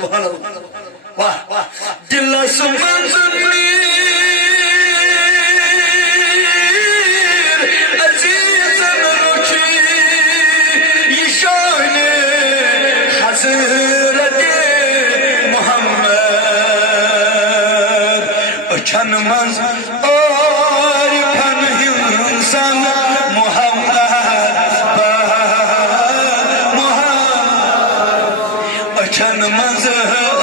سبحان اللہ واہ دلس منظر عزیزن رکھی یہ شان حضرت محمد اچھن منظر اور پھن ہنسن محمد اچھن منظر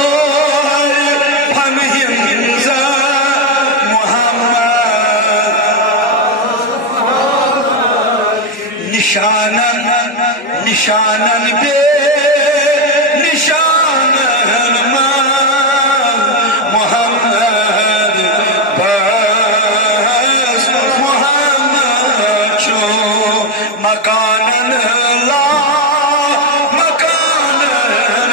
نشانن بے نشانن محمد بس محمد چو مکانن لا مکانن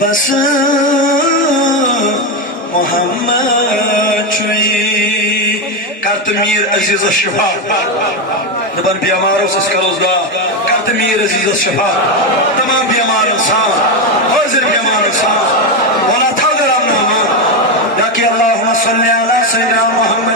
بس محمد چوئی کرت میر عزیز الشفا دبن بیماروں سے سکروز گا کرت میر عزیز الشفا تمام بیماروں سان حاضر بیماروں سان ولا تھا در امنا یا کہ اللہم صلی علی سیدنا محمد